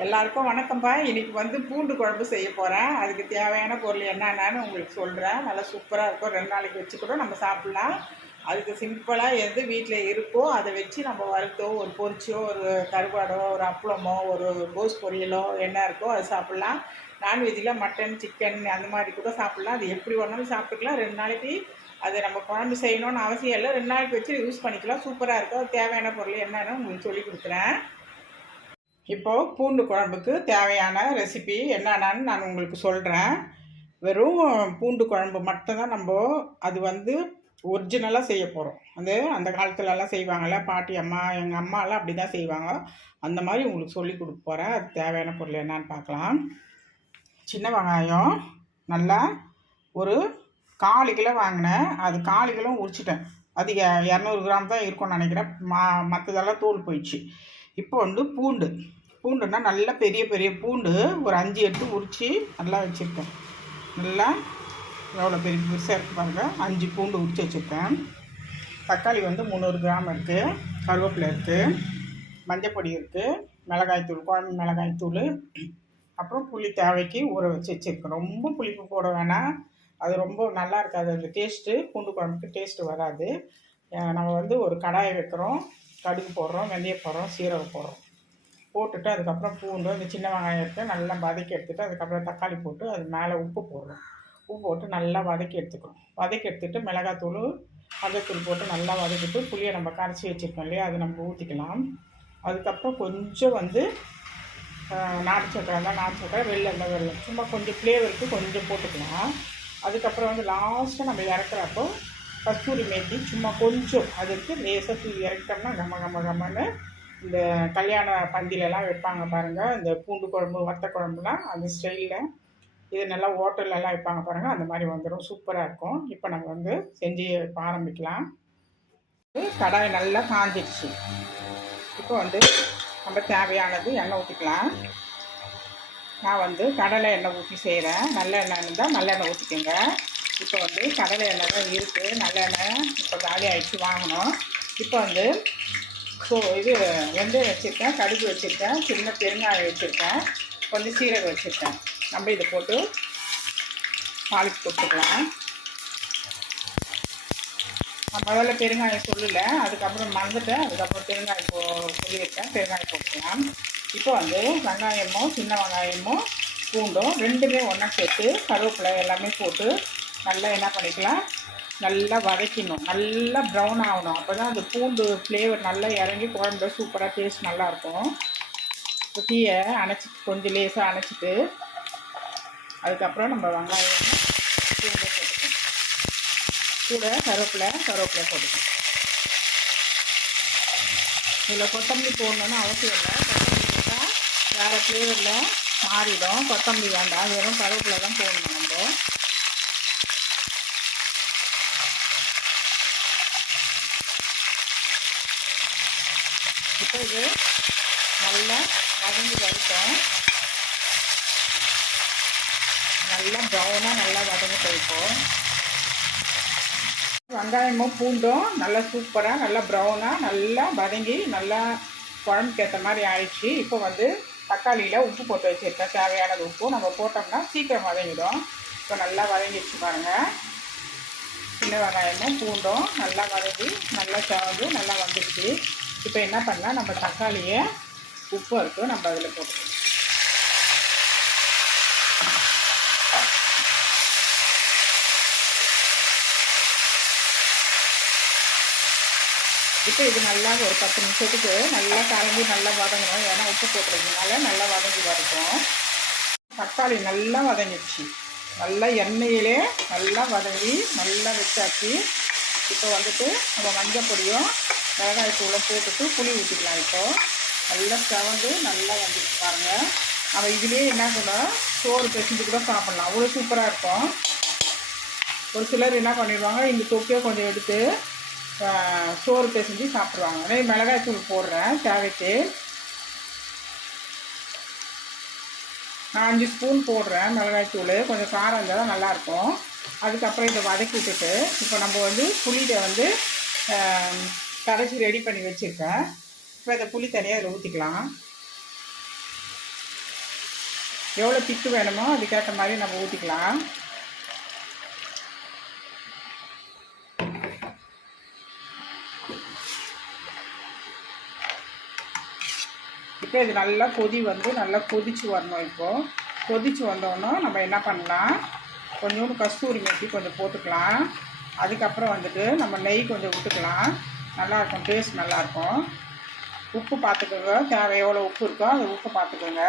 எல்லாருக்கும் வணக்கம்ப்பா. இன்னைக்கு பூண்டு குழம்பு செய்ய போகிறேன். அதுக்கு தேவையான பொருள் என்னென்னு உங்களுக்கு சொல்கிறேன். நல்லா சூப்பராக இருக்கும். 2 நாளைக்கு வச்சு கூட நம்ம சாப்பிட்லாம். அதுக்கு சிம்பிளாக எது வீட்டில் இருக்கோ அதை வச்சு நம்ம வறுத்தோ, ஒரு பொரிச்சோ, ஒரு கருவாடோ, ஒரு அப்பளமோ, ஒரு கோஸ் பொரியலோ என்ன இருக்கோ அது சாப்பிட்லாம். நான்வெஜ்ஜில் மட்டன், சிக்கன் அந்த மாதிரி கூட சாப்பிட்லாம். அது எப்படி வேணாலும் சாப்பிட்டுக்கலாம். 2 நாளைக்கு அது நம்ம குழம்பு செய்யணும்னு அவசியம் இல்லை. 2 நாளைக்கு வச்சு யூஸ் பண்ணிக்கலாம். சூப்பராக இருக்கும். தேவையான பொருள் என்னென்னு உங்களுக்கு சொல்லி கொடுக்குறேன். இப்போது பூண்டு குழம்புக்கு தேவையான ரெசிபி என்னென்னு நான் உங்களுக்கு சொல்கிறேன். வெறும் பூண்டு குழம்பு மட்டும்தான் நம்ம அது ஒரிஜினலாக செய்ய போகிறோம். அந்த காலத்துலலாம் செய்வாங்கள்ல, பாட்டி அம்மா, எங்கள் அம்மாலாம் அப்படி தான் செய்வாங்க. அந்த மாதிரி உங்களுக்கு சொல்லி கொடுக்க போகிறேன். அது தேவையான பொருள் என்னன்னு பார்க்கலாம். சின்ன வெங்காயம் நல்லா ஒரு 4 கிலோ வாங்கினேன். அது 4 கிலோ உரிச்சிட்டேன். அது 200 கிராம் தான் இருக்கும்னு நினைக்கிறேன். மற்றதெல்லாம் தூள் போயிடுச்சு. இப்போ பூண்டுன்னா நல்லா பெரிய பெரிய பூண்டு ஒரு 5-8 உரித்து நல்லா வச்சுருக்கேன். நல்லா எவ்வளோ பெருசாக இருக்குது பாருங்கள். 5 பூண்டு உரித்து வச்சுருக்கேன். தக்காளி 300 கிராம் இருக்குது. கருவேப்பிலை இருக்குது. மஞ்சப்பொடி இருக்குது. மிளகாய்த்தூள், குழம்பு மிளகாய்த்தூள். அப்புறம் புளி தேவைக்கு ஊற வச்சுருக்கேன். ரொம்ப புளிப்பு போட வேணாம். அது ரொம்ப நல்லா இருக்காது. அந்த டேஸ்ட்டு பூண்டு குழம்புக்கு டேஸ்ட்டு வராது. நம்ம ஒரு கடாயை வைக்கிறோம். கடுகு போடுறோம், வெந்தயம் போடுறோம், சீரகம் போட்டுட்டு அதுக்கப்புறம் பூண்டு, அந்த சின்ன வெங்காயம் எடுத்து நல்லா வதக்கி எடுத்துகிட்டு அதுக்கப்புறம் தக்காளி போட்டு அது மேலே உப்பு போடுறோம். உப்பு போட்டு நல்லா வதக்கி எடுத்துகிட்டு மிளகாத்தூள், மஞ்சத்தூள் போட்டு நல்லா வதக்கிட்டு புளியை நம்ம கரைச்சி வச்சுருக்கோம் இல்லையா, அது நம்ம ஊற்றிக்கலாம். அதுக்கப்புறம் கொஞ்சம் நாட்டு சக்கரை இருந்தால் நாட்டு சக்கரை, வெள்ளம் இருந்தால் வெள்ளம், சும்மா கொஞ்சம் ஃப்ளேவருக்கு கொஞ்சம் போட்டுக்கலாம். அதுக்கப்புறம் லாஸ்ட்டாக நம்ம இறக்குறப்போ கஸ்தூரி மேத்தி சும்மா கொஞ்சம் அதுக்கு லேசாக தூவி இறக்கிட்டோம்னா கம்மன்னு இந்த கல்யாண பந்திலெலாம் வைப்பாங்க பாருங்கள். இந்த பூண்டு குழம்பு, வத்த குழம்புலாம் அந்த ஸ்டைலில் இது நல்லா ஹோட்டல்லலாம் வைப்பாங்க பாருங்கள். அந்த மாதிரி வந்துடும். சூப்பராக இருக்கும். இப்போ நம்ம செஞ்சு ஆரம்பிக்கலாம். கடாய் நல்லா காஞ்சிடுச்சு. இப்போ நம்ம தேவையானது எண்ணெய் ஊற்றிக்கலாம். நான் கடலை எண்ணெய் ஊற்றி செய்கிறேன். நல்லெண்ணெய் இருந்தால் நல்லெண்ணெய் ஊற்றிக்கோங்க. இப்போ கடலை எண்ணெய் தான் இருக்குது. நல்லெண்ணெய் இப்போ காலி ஆகிடுச்சு, வாங்கணும். இப்போ இது வெந்தயம் வச்சுருக்கேன், கடுகு வச்சுருக்கேன், சின்ன பெருங்காயம் வச்சுருக்கேன், கொஞ்சம் சீரகம் வச்சுருக்கேன். நம்ம இதை போட்டு தாளிப்பு கொடுத்துக்கலாம். நான் முதல்ல பெருங்காயம் சொல்லலை, அதுக்கப்புறம் மறந்துட்டேன். அதுக்கப்புறம் பெருங்காயம் சொல்லி வச்சேன். பெருங்காயம் போட்டுக்கலாம். இப்போ வெங்காயமும் சின்ன வெங்காயமும் பூண்டும் ரெண்டுமே ஒன்றா சேர்த்து கருவேப்பிலை எல்லாமே போட்டு நல்லா என்ன பண்ணிக்கலாம், நல்லா வதக்கணும். நல்லா ப்ரௌன் ஆகணும். அப்போ தான் அந்த பூண்டு ஃப்ளேவர் நல்லா இறங்கி குழம்புல சூப்பராக டேஸ்ட் நல்லாயிருக்கும். தீயை கொஞ்சம் லேசாக அணைச்சிட்டு அதுக்கப்புறம் நம்ம வெங்காயம் பூண்டை போட்டுக்கணும். கூட கருவேப்பிலை போட்டுக்கணும். இதில் கொத்தமல்லி போடணுன்னு அவசியம் இல்லை. கொத்தமல்லி போட்டால் வேறு ஃப்ளேவரில் மாறிடும். கொத்தமல்லி வேண்டாம், வெறும் கருவேப்பிலை தான் போடணும். நம்ம இப்போ இது நல்லா வதங்கி வறுத்தோம். நல்லா ப்ரௌனாக நல்லா வதங்கி போய்ப்போம். வெங்காயமும் பூண்டும் நல்லா சூப்பராக நல்லா ப்ரௌனாக நல்லா வதங்கி நல்லா குழம்புக்கு ஏற்ற மாதிரி ஆயிடுச்சு. இப்போ தக்காளியில் உப்பு போட்டு வச்சுருக்கேன். தேவையானது உப்பு நம்ம போட்டோம்னா சீக்கிரம் வதங்கிடும். இப்போ நல்லா வதங்கிடுச்சு பாருங்கள். சின்ன வெங்காயமும் பூண்டும் நல்லா வதங்கி நல்லா சாந்து நல்லா வந்துடுச்சு. இப்போ என்ன பண்ணலாம், நம்ம தக்காளியை உப்பு இருக்குது நம்ம அதில் போட்டுக்கலாம். இப்போ இது நல்லா ஒரு 10 நிமிஷத்துக்கு நல்லா கலந்து நல்லா வதங்கணும். ஏன்னா உப்பு போட்டுறதுனால நல்லா வதங்கி வரைக்கும். தக்காளி நல்லா வதங்கிடுச்சு. நல்லா எண்ணெயிலே நல்லா வதங்கி நல்லா வச்சாச்சு. இப்போ நம்ம மஞ்சள் பொடியும் மிளகாய் தூளும் போட்டுட்டு புளி ஊற்றிக்கலாம். இப்போது நல்லா செவந்து நல்லா வந்துட்டு பாருங்கள். நம்ம இதுலேயே என்ன பண்ணோம், சோறு பிசைஞ்சு கூட சாப்பிட்லாம். அவ்வளோ சூப்பராக இருக்கும். ஒரு சிலர் என்ன பண்ணிடுவாங்க, இந்த தொக்கையை கொஞ்சம் எடுத்து சோறு பிசைஞ்சு சாப்பிட்ருவாங்க. அதே மிளகாய் தூள் போடுறேன் தேவைக்கு. நான் 5 ஸ்பூன் போடுறேன் மிளகாய் தூள். கொஞ்சம் காரம் இருந்தால் தான் நல்லாயிருக்கும். அதுக்கப்புறம் இதை வதக்கி விட்டுட்டு இப்போ நம்ம புளியை கரைச்சி ரெடி பண்ணி வச்சுருக்கேன். இப்போ இந்த புளி தனியாக இதில் ஊற்றிக்கலாம். எவ்வளோ திக்கு வேணுமோ அதுக்கேற்ற மாதிரி நம்ம ஊற்றிக்கலாம். இப்போ இது நல்லா நல்லா கொதிச்சு வரணும். இப்போது கொதிச்சு வந்தோன்னா நம்ம என்ன பண்ணலாம், கொஞ்சோண்டு கஸ்தூரி மேத்தி கொஞ்சம் போட்டுக்கலாம். அதுக்கப்புறம் வந்துட்டு நம்ம நெய் கொஞ்சம் விட்டுக்கலாம். நல்லாயிருக்கும், டேஸ்ட் நல்லாயிருக்கும். உப்பு பார்த்துக்கோங்க, தேவை எவ்வளோ உப்பு இருக்கோ அந்த உப்பு பார்த்துக்கோங்க.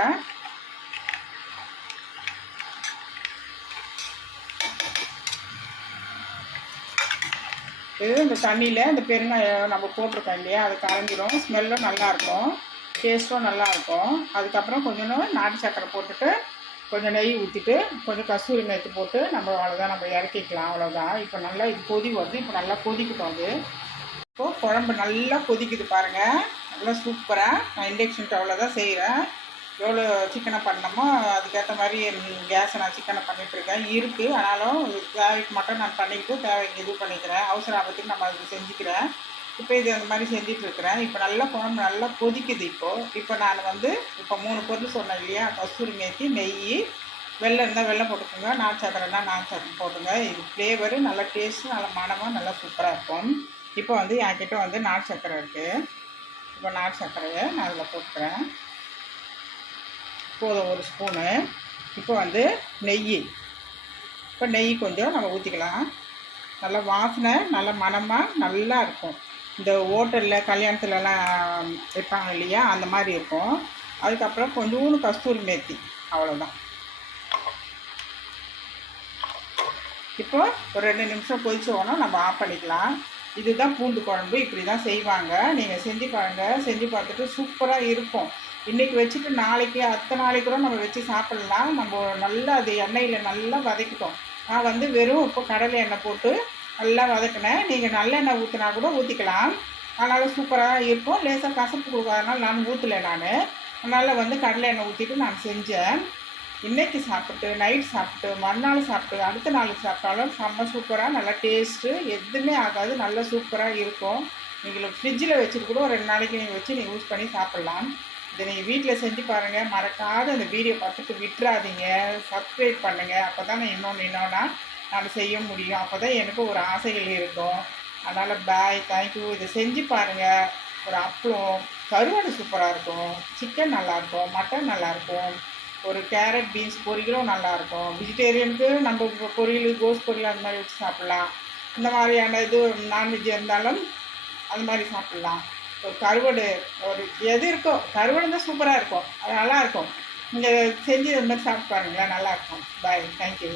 இது இந்த தண்ணியில் இந்த பெருங்காயம் நம்ம போட்டிருக்கோம் இல்லையா, அது கலந்துடும். ஸ்மெல்லும் நல்லாயிருக்கும், டேஸ்ட்டும் நல்லாயிருக்கும். அதுக்கப்புறம் கொஞ்சம் நாட்டு சக்கரை போட்டுட்டு கொஞ்சம் நெய் ஊற்றிட்டு கொஞ்சம் கஸ்தூரி மேத்தி போட்டு நம்ம அவ்வளோதான், நம்ம இறக்கிக்கலாம். அவ்வளோதான். இப்போ நல்லா இது கொதி வருது. இப்போ நல்லா கொதிக்கட்டும். அது இப்போது குழம்பு நல்லா கொதிக்குது பாருங்கள், நல்லா சூப்பராக. நான் இண்டக்ஷன் ஸ்டவ்வில் தான் செய்கிறேன். எவ்வளோ சிக்கனை பண்ணணுமோ அதுக்கேற்ற மாதிரி கேஸை நான் சிக்கனை பண்ணிகிட்ருக்கேன் இருக்குது. ஆனாலும் தேவைக்கு மட்டும் நான் பண்ணிக்கிட்டு தேவைக்கு இது பண்ணிக்கிறேன். அவசர ஆபத்துக்கு நம்ம அது செஞ்சுக்கிறேன். இப்போ இது அந்த மாதிரி செஞ்சிட்ருக்கிறேன். இப்போ நல்லா குழம்பு நல்லா கொதிக்குது. இப்போ நான் இப்போ 3 பொருள் சொன்னேன் இல்லையா, கஸ்தூரி மேத்தி, நெய், வெள்ளம் இருந்தால் வெள்ளம் போட்டுக்கோங்க, நாட்டு சக்கரைனா நாட்டு சக்கரை போட்டுங்க. இது ஃப்ளேவரு நல்லா டேஸ்ட்டு நல்லா மனமாக நல்லா சூப்பராக இருக்கும். இப்போ என்கிட்ட நாட்டு சக்கரை இருக்குது. இப்போ நாட்டு சர்க்கரையை நான் அதில் போட்டுக்கிறேன். போதும், 1 ஸ்பூனு. இப்போ நெய், இப்போ நெய் கொஞ்சம் நம்ம ஊற்றிக்கலாம். நல்லா வாசனை நல்லா மணமாக நல்லா இருக்கும். இந்த ஹோட்டலில் கல்யாணத்துலலாம் வைப்பாங்க இல்லையா, அந்த மாதிரி இருக்கும். அதுக்கப்புறம் கொஞ்சோண்டு கஸ்தூரி மேத்தி, அவ்வளோதான். இப்போ ஒரு 2 நிமிஷம் கொதிச்சோன்னா நம்ம ஆஃப் பண்ணிக்கலாம். இதுதான் பூண்டு குழம்பு, இப்படி தான் செய்வாங்க. நீங்கள் செஞ்சு பாருங்கள், செஞ்சு பார்த்துட்டு சூப்பராக இருக்கும். இன்றைக்கி வச்சுட்டு நாளைக்கு அடுத்த நாளைக்கு கூட நம்ம வச்சு சாப்பிட்லாம். நம்ம நல்லா அது எண்ணெயில் நல்லா வதக்கிட்டோம். நான் வெறும் இப்போ கடலை எண்ணெய் போட்டு நல்லா வதக்கினேன். நீங்கள் நல்லெண்ணெய் ஊற்றினா கூட ஊற்றிக்கலாம். அதனால் சூப்பராக இருக்கும். லேசாக கசப்பு கொடுக்காதனால நான் ஊற்றலை. அதனால் கடலை எண்ணெய் ஊற்றிட்டு நான் செஞ்சேன். இன்றைக்கி சாப்பிட்டு நைட் சாப்பிட்டு மறுநாள் சாப்பிட்டு அடுத்த நாளுக்கு சாப்பிட்டாலும் செம்ம சூப்பராக நல்லா டேஸ்ட்டு எதுவுமே ஆகாது, நல்லா சூப்பராக இருக்கும். நீங்கள் ஃப்ரிட்ஜில் வச்சுட்டு கூட ஒரு 2 நாளைக்கு நீங்கள் வச்சு நீங்கள் யூஸ் பண்ணி சாப்பிட்லாம். இதை நீங்கள் வீட்டில் செஞ்சு பாருங்கள். மறக்காத அந்த வீடியோ பார்த்துட்டு விட்டுறாதீங்க. சப்ஸ்கிரைப் பண்ணுங்கள். அப்போ தான் நான் இன்னொன்னா நான் செய்ய முடியும். அப்போ தான் எனக்கு ஒரு ஆசைகள் இருக்கும். அதனால் பாய், தேங்க்யூ. இதை செஞ்சு பாருங்கள். ஒரு அப்பளம், கருவாடு சூப்பராக இருக்கும், சிக்கன் நல்லாயிருக்கும், மட்டன் நல்லாயிருக்கும், ஒரு கேரட் பீன்ஸ் பொரியலும் நல்லாயிருக்கும். வெஜிடேரியனுக்கு நம்ம பொரியல், கோஸ் பொரியல் அந்த மாதிரி வச்சு சாப்பிட்லாம். இந்த மாதிரியான இது நான்வெஜ் இருந்தாலும் அந்த மாதிரி சாப்பிட்லாம். ஒரு கருவாடு, ஒரு எது இருக்கோ கருவாடு தான் சூப்பராக இருக்கும், அது நல்லாயிருக்கும். நீங்கள் செஞ்சு இந்த மாதிரி சாப்பிட்டு பாருங்களேன், நல்லாயிருக்கும். பாய், தேங்க்யூ.